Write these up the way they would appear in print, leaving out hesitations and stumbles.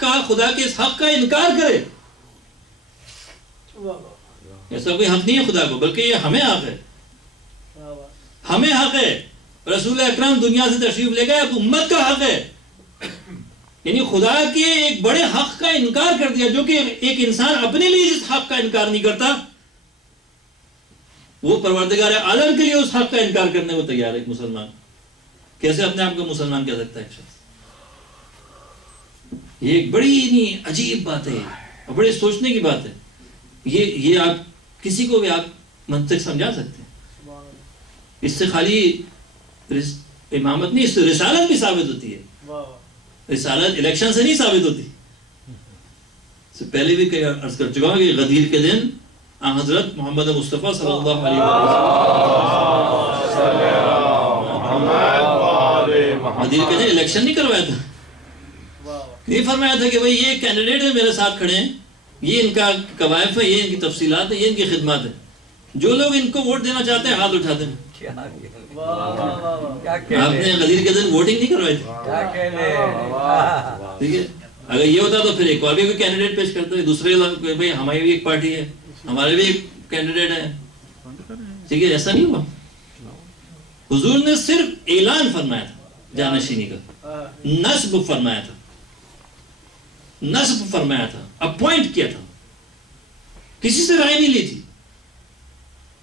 کہا خدا کے اس حق کا انکار کرے. ایسا کوئی حق نہیں ہے خدا کو، بلکہ یہ ہمیں حق ہے، ہمیں حق ہے. رسول اکرم دنیا سے تشریف لے گئے، اب امت کا حق ہے. یعنی خدا کے ایک بڑے حق کا انکار کر دیا، جو کہ ایک انسان اپنے لیے جس حق کا انکار نہیں کرتا، وہ پروردگار عالم کے لیے اس حق کا انکار کرنے کو تیار ہے. ایک مسلمان کیسے اپنے آپ کو مسلمان کہہ سکتا ہے ایک شخص؟ یہ ایک بڑی عجیب بات ہے اور بڑے سوچنے کی بات ہے. یہ آپ کسی کو بھی آپ منطق سمجھا سکتے ہیں. اس سے خالی امامت نہیں، اس سے رسالت بھی ثابت ہوتی ہے. رسالت الیکشن سے نہیں ثابت ہوتی. اس سے پہلے بھی کئی عرض کر چکا ہوں کہ غدیر کے دن حضرت محمد مصطفیٰ صلی اللہ علیہ وسلم غدیر کے دن الیکشن نہیں کروایا تھا. نہیں فرمایا تھا کہ بھئی یہ کینڈیڈیٹ ہے میرے ساتھ کھڑے ہیں، یہ ان کا قوائف ہے، یہ ان کی تفصیلات ہیں، یہ ان کی خدمات ہیں، جو لوگ ان کو ووٹ دینا چاہتے ہیں ہاتھ اٹھاتے ہیں. آپ نے غدیر کے دن ووٹنگ نہیں کروائی تھی. ٹھیک ہے، اگر یہ ہوتا تو پھر ایک اور بھی کوئی کینڈیڈیٹ پیش کرتے، دوسرے بھائی ہماری بھی ایک پارٹی ہے، ہمارے بھی ایک کینڈیڈیٹ ہے. ٹھیک ہے، ایسا نہیں ہوا. حضور نے صرف اعلان فرمایا تھا جانشینی کا، نصب فرمایا تھا، نصب فرمایا تھا، اپوائنٹ کیا تھا. کسی سے رائے نہیں لی تھی،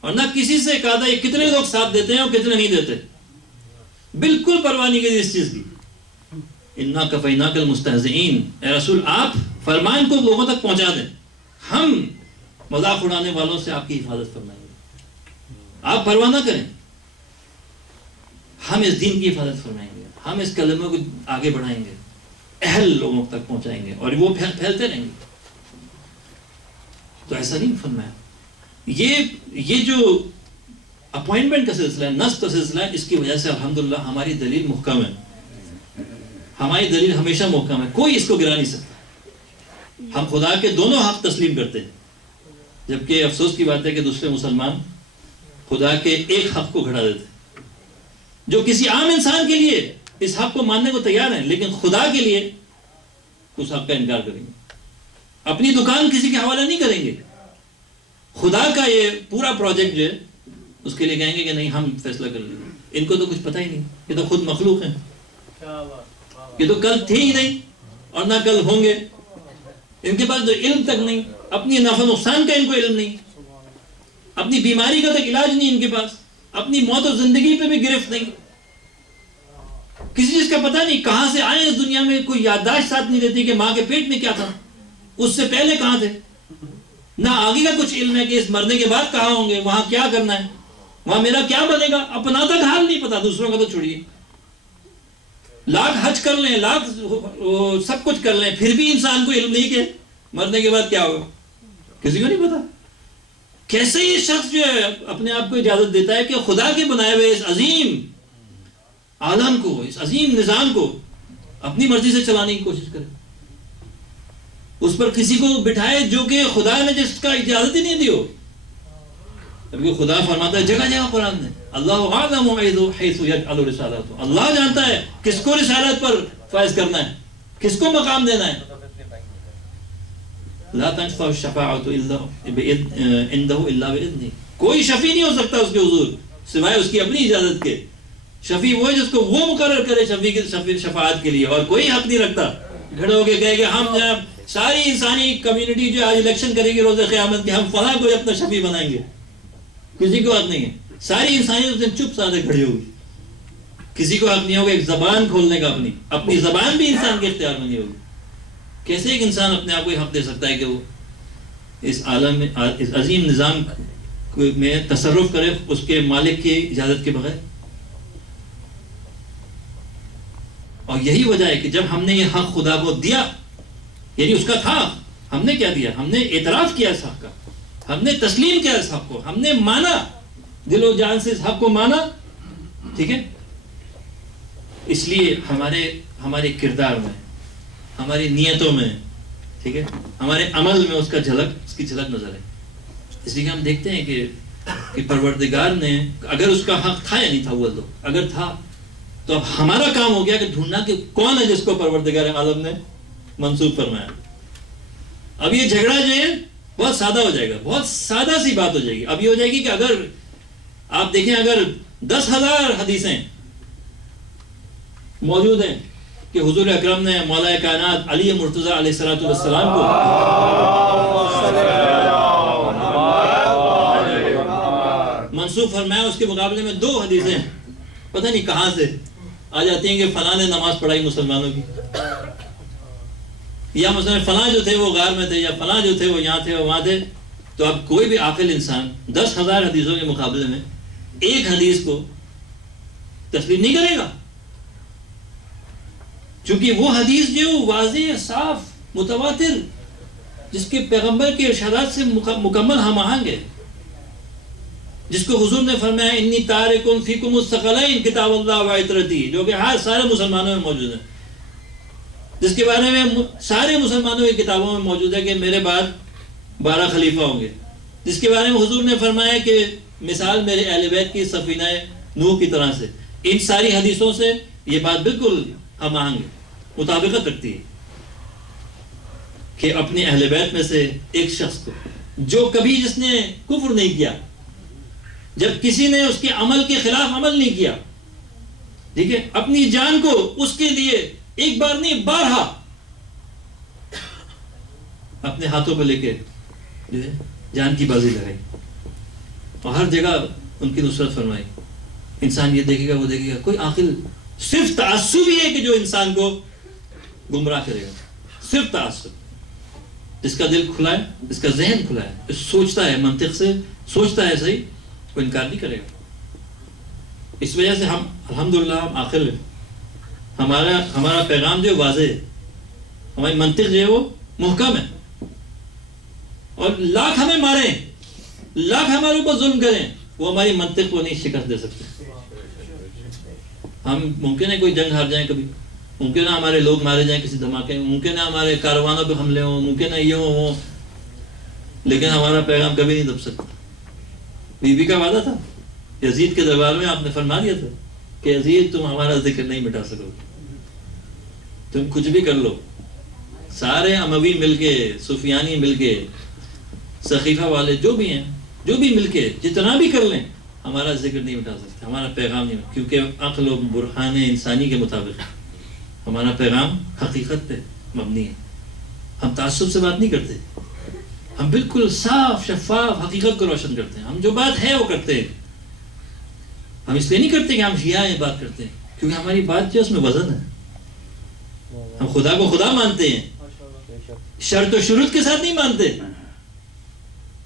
اور نہ کسی سے کہا تھا یہ کتنے لوگ ساتھ دیتے ہیں اور کتنے نہیں دیتے. بالکل پرواہ نہیں کی اس چیز کی. انا کفیناک المستہزئین، اے رسول آپ فرمان کو لوگوں تک پہنچا دیں، ہم مذاق اڑانے والوں سے آپ کی حفاظت فرمائیں گے. آپ پرواہ نہ کریں، ہم اس دین کی حفاظت فرمائیں گے، ہم اس کلمے کو آگے بڑھائیں گے، اہل لوگوں تک پہنچائیں گے، اور وہ پھیلتے رہیں گے. تو ایسا نہیں فرمایا. یہ جو اپوائنٹمنٹ کا سلسلہ ہے، نصب کا سلسلہ ہے، اس کی وجہ سے الحمدللہ ہماری دلیل محکم ہے. ہماری دلیل ہمیشہ محکم ہے، کوئی اس کو گرا نہیں سکتا. ہم خدا کے دونوں حق تسلیم کرتے ہیں، جبکہ افسوس کی بات ہے کہ دوسرے مسلمان خدا کے ایک حق کو گھڑا دیتے ہیں، جو کسی عام انسان کے لیے اس حق کو ماننے کو تیار ہیں، لیکن خدا کے لیے اس حق کا انکار کریں گے. اپنی دکان کسی کے حوالے نہیں کریں گے. خدا کا یہ پورا پروجیکٹ جو ہے اس کے لیے کہیں گے کہ نہیں ہم فیصلہ کر لیں گے. ان کو تو کچھ پتہ ہی نہیں، یہ تو خود مخلوق ہیں، یہ تو کل تھے ہی نہیں اور نہ کل ہوں گے. ان کے پاس تو علم تک نہیں، اپنی نفع نقصان کا ان کو علم نہیں، اپنی بیماری کا تک علاج نہیں ان کے پاس، اپنی موت و زندگی پہ بھی گرفت نہیں، کسی چیز کا پتہ نہیں. کہاں سے آئے اس دنیا میں کوئی یادداشت ساتھ نہیں دیتی کہ ماں کے پیٹ میں کیا تھا، اس سے پہلے کہاں تھے. نہ آگے کا کچھ علم ہے کہ اس مرنے کے بعد کہاں ہوں گے، وہاں کیا کرنا ہے، وہاں میرا کیا بنے گا. اپنا تک حال نہیں پتا، دوسروں کا تو چھوڑیے. لاکھ حج کر لیں، لاکھ سب کچھ کر لیں، پھر بھی انسان کو علم نہیں کہ مرنے کے بعد کیا ہوگا، کسی کو نہیں پتا. کیسے یہ شخص جو ہے اپنے آپ کو اجازت دیتا ہے کہ خدا کے بنائے ہوئے اس عظیم عالم کو، اس عظیم نظام کو اپنی مرضی سے چلانے کی کوشش کرے، اس پر کسی کو بٹھائے جو کہ خدا نے جس کا اجازت ہی نہیں دی ہو. جبکہ خدا فرماتا ہے جگہ جگہ قرآن میں، اللہ اعلم حیث یجعل رسالتہ، اللہ جانتا ہے کس کو رسالت پر فائز کرنا ہے، کس کو مقام دینا ہے. لا تنفع الشفاعۃ الا عنده الا باذنہ، کوئی شفیع نہیں ہو سکتا اس کے حضور سوائے اس کی اپنی اجازت کے. شفیع وہ ہے جس کو وہ مقرر کرے شفیع کی شفاعت کے لیے، اور کوئی حق نہیں رکھتا کھڑے ہو کے کہے کہ ہم جب ساری انسانی کمیونٹی جو آج الیکشن کرے گی روز قیامت کے، ہم فلاں کو اپنا شفیع بنائیں گے. کسی کو حق نہیں ہے. ساری انسانیت اس دن چپ سادے کھڑی ہوگی، کسی کو حق نہیں ہوگا ایک زبان کھولنے کا. اپنی زبان بھی انسان کے اختیار میں نہیں ہوگی. کیسے ایک انسان اپنے آپ کو حق دے سکتا ہے کہ وہ اس عالم میں، اس عظیم نظام میں تصرف کرے اس کے مالک کی اجازت کے بغیر؟ اور یہی وجہ ہے کہ جب ہم نے یہ حق خدا کو دیا، یعنی اس کا تھا، ہم نے کیا دیا؟ ہم نے اعتراف کیا اس حق کا، ہم نے تسلیم کیا اس حق کو، ہم نے مانا، دل و جان سے اس حق کو مانا. ٹھیک ہے، اس لیے ہمارے کردار میں، ہماری نیتوں میں، ٹھیک ہے، ہمارے عمل میں اس کی جھلک نظر ہے. اس لیے ہم دیکھتے ہیں کہ پروردگار نے، اگر اس کا حق تھا یا نہیں تھا، وہ تو اگر تھا تو اب ہمارا کام ہو گیا کہ ڈھونڈنا کہ کون ہے جس کو پروردگار عالم نے منسوخ فرمایا. اب یہ جھگڑا جو ہے بہت سادہ ہو جائے گا, بہت سادہ سی بات ہو جائے گی. اب یہ ہو جائے گی کہ اگر آپ دیکھیں اگر 10,000 حدیثیں موجود ہیں کہ حضور اکرم نے مولا کائنات علی مرتضی علیہ السلام کو منسوخ فرمایا, اس کے مقابلے میں 2 حدیثیں پتہ نہیں کہاں سے آ جاتی ہیں کہ فلاں نے نماز پڑھائی مسلمانوں کی, یا مثلا فلاں جو تھے وہ غار میں تھے, یا فلاں جو تھے وہ یہاں تھے وہاں تھے. تو اب کوئی بھی عاقل انسان 10,000 حدیثوں کے مقابلے میں ایک حدیث کو تسلیم نہیں کرے گا, چونکہ وہ حدیث جو واضح, صاف, متواتر, جس کے پیغمبر کے ارشادات سے مکمل ہم آہنگ ہے, جس کو حضور نے فرمایا انی تارکن فیکم الثقلین کتاب اللہ و عطرتی, جو کہ ہر سارے مسلمانوں میں موجود ہے, جس کے بارے میں سارے مسلمانوں کی کتابوں میں موجود ہے کہ میرے بعد 12 خلیفہ ہوں گے, جس کے بارے میں حضور نے فرمایا کہ مثال میرے اہل بیت کی سفینہ نوح کی طرح سے. ان ساری حدیثوں سے یہ بات بالکل ہم آہنگ ہے, مطابقت رکھتی ہے کہ اپنے اہل بیت میں سے ایک شخص کو جو کبھی جس نے کفر نہیں کیا, جب کسی نے اس کے عمل کے خلاف عمل نہیں کیا, ٹھیک ہے, اپنی جان کو اس کے لیے ایک بار نہیں بارہا اپنے ہاتھوں پہ لے کے جو ہے جان کی بازی لگائی اور ہر جگہ ان کی نصرت فرمائی. انسان یہ دیکھے گا, وہ دیکھے گا, کوئی عاقل صرف تعصب ہی ہے کہ جو انسان کو گمراہ کرے گا, صرف تعصب. جس کا دل کھلا ہے, جس کا ذہن کھلا ہے, سوچتا ہے, منطق سے سوچتا ہے صحیح, وہ انکار نہیں کرے گا. اس وجہ سے ہم الحمدللہ ہم آخر میں ہمارا پیغام جو واضح ہے, ہماری منطق جو ہے وہ محکم ہے, اور لاکھ ہمیں ماریں, لاکھ ہمارے اوپر ظلم کریں, وہ ہماری منطق کو نہیں شکست دے سکتے. ہم ممکن ہے کوئی جنگ ہار جائیں, کبھی ممکن ہے ہمارے لوگ مارے جائیں کسی دھماکے میں, ممکن ہے ہمارے کاروانوں پہ حملے ہوں, ممکن ہے یہ ہو, لیکن ہمارا پیغام کبھی نہیں دب سکتا. بی بی کا وعدہ تھا یزید کے دربار میں, آپ نے فرما دیا تھا کہ یزید تم ہمارا ذکر نہیں مٹا سکو, تم کچھ بھی کر لو, سارے اموی مل کے, سفیانی مل کے, سقیفہ والے جو بھی ہیں, جو بھی مل کے جتنا بھی کر لیں, ہمارا ذکر نہیں مٹا سکتے, ہمارا پیغام نہیں, کیونکہ عقل و برہان انسانی کے مطابق ہمارا پیغام حقیقت پہ مبنی ہے. ہم تعصب سے بات نہیں کرتے, ہم بالکل صاف شفاف حقیقت کو روشن کرتے ہیں. ہم جو بات ہے وہ کرتے ہیں. ہم اس لیے نہیں کرتے کہ ہم شیعہ ہیں بات کرتے ہیں, کیونکہ ہماری بات جو اس میں وزن ہے. ہم خدا کو خدا مانتے ہیں, شرط و شروط کے ساتھ نہیں مانتے,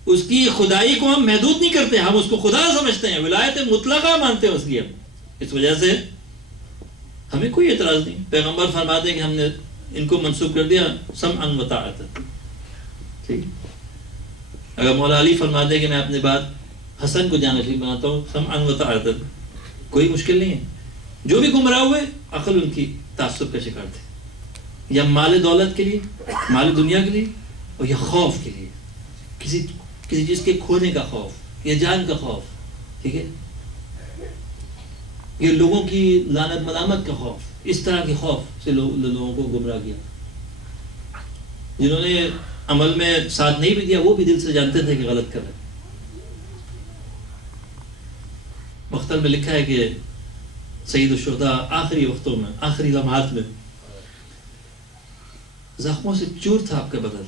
اس کی خدائی کو ہم محدود نہیں کرتے, ہم اس کو خدا سمجھتے ہیں, ولایت مطلقہ مانتے ہیں اس کی. ہم اس وجہ سے ہمیں کوئی اعتراض نہیں. پیغمبر فرماتے ہیں کہ ہم نے ان کو منسوخ کر دیا سمعا و طاعتا, ٹھیک. اگر مولا علی فرماتے ہیں کہ میں اپنے بات حسن کو جانشین بناتا ہوں سمعا و طاعتا, کوئی مشکل نہیں ہے. جو بھی گمراہ ہوئے عقل ان کی تعصب کا شکار تھے, یا مال دولت کے لیے, مال دنیا کے لیے, اور یا خوف کے لیے, کسی چیز کے کھونے کا خوف, یا جان کا خوف, ٹھیک ہے, یہ لوگوں کی لعنت ملامت کا خوف, اس طرح کے خوف سے لوگوں کو گمراہ کیا. جنہوں نے عمل میں ساتھ نہیں بھی دیا, وہ بھی دل سے جانتے تھے کہ غلط کر رہے. مختل میں لکھا ہے کہ سید الشہداء آخری وقتوں میں, آخری لمحات میں زخموں سے چور تھا آپ کا بدن,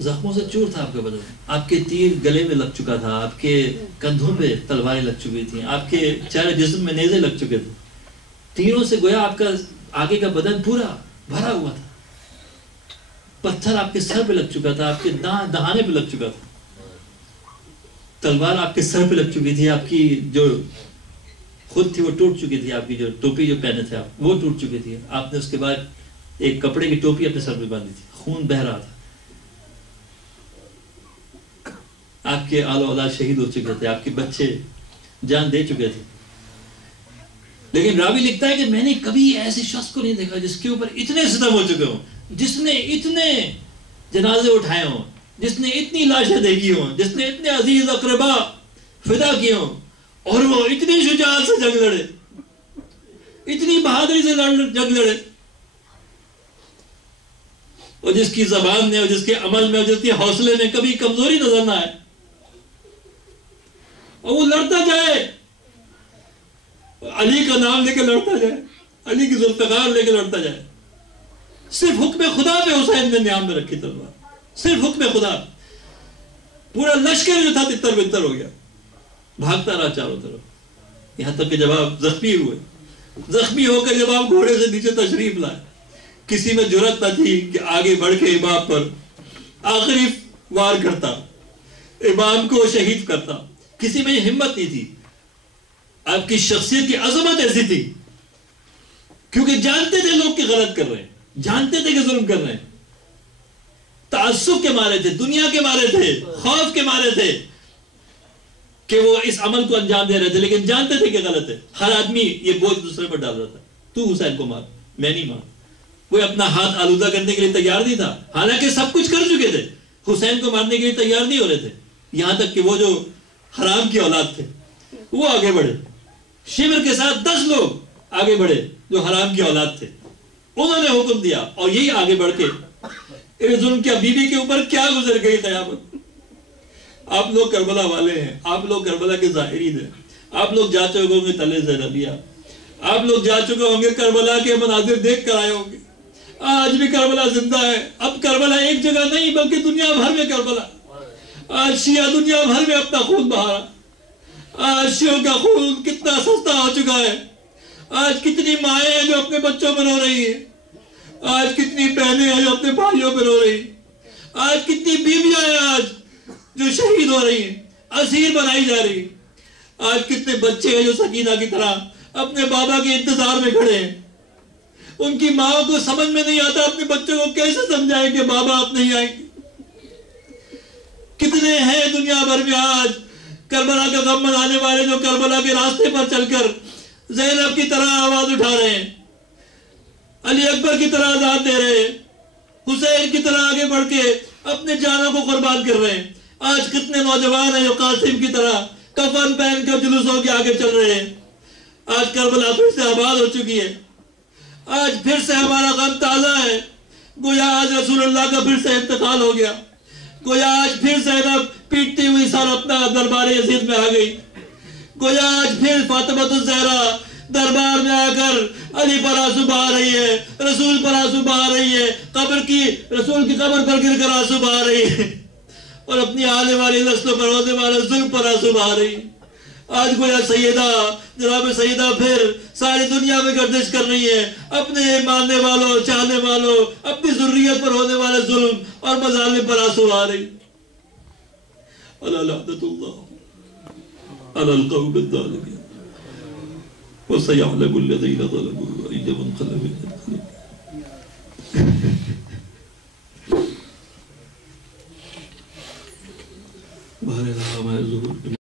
زخموں سے چور تھا آپ کا بدن, آپ کے تیر گلے میں لگ چکا تھا, آپ کے کندھوں پہ تلواریں لگ چکی تھیں, آپ کے چارے جسم میں نیزے لگ چکے تھے. تیروں سے گویا آپ کا آگے کا بدن پورا بھرا ہوا تھا. پتھر آپ کے سر پہ لگ چکا تھا, آپ کے دہانے پہ لگ چکا تھا, تلوار آپ کے سر پہ لگ چکی تھی, آپ کی جو خود تھی وہ ٹوٹ چکی تھی, آپ کی جو ٹوپی جو پہنے تھے آپ وہ ٹوٹ چکی تھی. آپ نے اس کے بعد ایک کپڑے کی ٹوپی اپنے سر پہ باندھی تھی, خون بہ رہا تھا, آپ کے آل و اولاد شہید ہو چکے تھے, آپ کے بچے جان دے چکے تھے. لیکن راوی لکھتا ہے کہ میں نے کبھی ایسے شخص کو نہیں دیکھا جس کے اوپر اتنے ستم ہو چکے ہوں, جس نے اتنے جنازے اٹھائے ہوں, جس نے اتنی لاشیں دیکھی ہوں, جس نے اتنے عزیز اقربا فدا کیے ہوں, اور وہ اتنی شجاعت سے جنگ لڑے, اتنی بہادری سے جنگ لڑے. اور جس کی زبان میں اور جس کے عمل میں اور جس کے حوصلے میں کبھی کمزوری نظر نہ آئے، اور وہ لڑتا جائے، علی کا نام لے کے لڑتا جائے، علی کی ذوالفقار لے کے لڑتا جائے، صرف حکم خدا پہ حسین نے نیام میں رکھی تلوار، صرف حکم خدا. پورا لشکر جو تھا تتر بتر ہو گیا، بھاگتا رہا چاروں طرف، یہاں تک کہ جب آپ زخمی ہوئے، زخمی ہو کر جب آپ گھوڑے سے نیچے تشریف لائے، کسی میں جرات نہ تھی کہ آگے بڑھ کے امام پر آخری وار کرتا، امام کو شہید کرتا. کسی میں یہ ہمت نہیں تھی. آپ کی شخصیت کی عظمت ایسی تھی کیونکہ جانتے تھے لوگ کہ غلط کر رہے ہیں، جانتے تھے کہ ظلم کر رہے ہیں، تعصب کے مارے تھے، دنیا کے مارے تھے، خوف کے مارے تھے کہ وہ اس عمل کو انجام دے رہے تھے، لیکن جانتے تھے کہ غلط ہے. ہر آدمی یہ بوجھ دوسرے پر ڈال رہا تھا، تو حسین کو مار، میں نہیں مار. کوئی اپنا ہاتھ آلودہ کرنے کے لیے تیار نہیں تھا، حالانکہ سب کچھ کر چکے تھے، حسین کو مارنے کے لیے تیار نہیں ہو رہے تھے. یہاں تک کہ وہ جو حرام کی اولاد تھے وہ آگے بڑھے، شمر کے ساتھ 10 لوگ آگے بڑھے جو حرام کی اولاد تھے، انہوں نے حکم دیا، اور یہی آگے بڑھ کے ظلم کیا. بی بی کے اوپر کیا گزر گئی قیامت. آپ لوگ کربلا والے ہیں، آپ لوگ کربلا کے ظاہرین ہیں، آپ لوگ جا چکے ہوں گے تلے زینبیہ، آپ لوگ جا چکے ہوں گے کربلا کے مناظر دیکھ کر آئے ہوں گے. آج بھی کربلا زندہ ہے. اب کربلا ایک جگہ نہیں بلکہ دنیا بھر میں کربلا. آج شیعہ دنیا بھر میں اپنا خون بہا رہا. آج شیعوں کا خون کتنا سستا ہو چکا ہے. آج کتنی مائیں ہیں جو اپنے بچوں پہ رو رہی ہیں، آج کتنی بہنیں ہیں جو اپنے بھائیوں پہ رو رہی ہیں، آج کتنی بیویاں ہیں آج جو شہید ہو رہی ہیں، اسیر بنائی جا رہی ہیں. آج کتنے بچے ہیں جو سکینہ کی طرح اپنے بابا کے انتظار میں کھڑے ہیں. ان کی ماں کو سمجھ میں نہیں آتا اپنے بچوں کو کیسے سمجھائیں کہ بابا آپ نہیں آئیں گے. کتنے ہیں دنیا بھر میں آج کربلا کا غم منانے والے جو کربلا کے راستے پر چل کر زینب کی طرح آواز اٹھا رہے ہیں، علی اکبر کی طرح آزاد دے رہے ہیں، حسین کی طرح آگے بڑھ کے اپنے جانوں کو قربان کر رہے ہیں. آج کتنے نوجوان ہیں جو قاسم کی طرح کفن پہن کر جلوسوں کے آگے چل رہے ہیں. آج کربلا پھر سے آباد ہو چکی ہے. آج پھر سے ہمارا غم تازہ ہے. گویا آج رسول اللہ کا پھر سے انتقال ہو گیا. گویا آج پھر زینب پیٹتی ہوئی سر اپنا دربار یزید میں آ گئی. گویا آج پھر فاطمہ الزہرا دربار میں آ کر علی پر آنسو بہا رہی ہے، رسول پر آنسو بہا رہی ہے، رسول کی قبر پر گر کر آنسو بہا رہی ہے، اور اپنی آنے والی نسلوں پر ہونے والے ظلم پر آنسو بہا رہی ہے. آج گویا جناب سیدہ پھر ساری دنیا میں گردش کر رہی ہے، اپنے ماننے والوں، چاہنے والوں، اپنی ذریت پر ہونے والے ظلم اور مظالم پر آنسو بہا رہی. الا لعنت اللہ علی القوم الظالمین وسيعلم الذين ظلموا أي منقلب ينقلبون. بہرحال ہمارے ظہور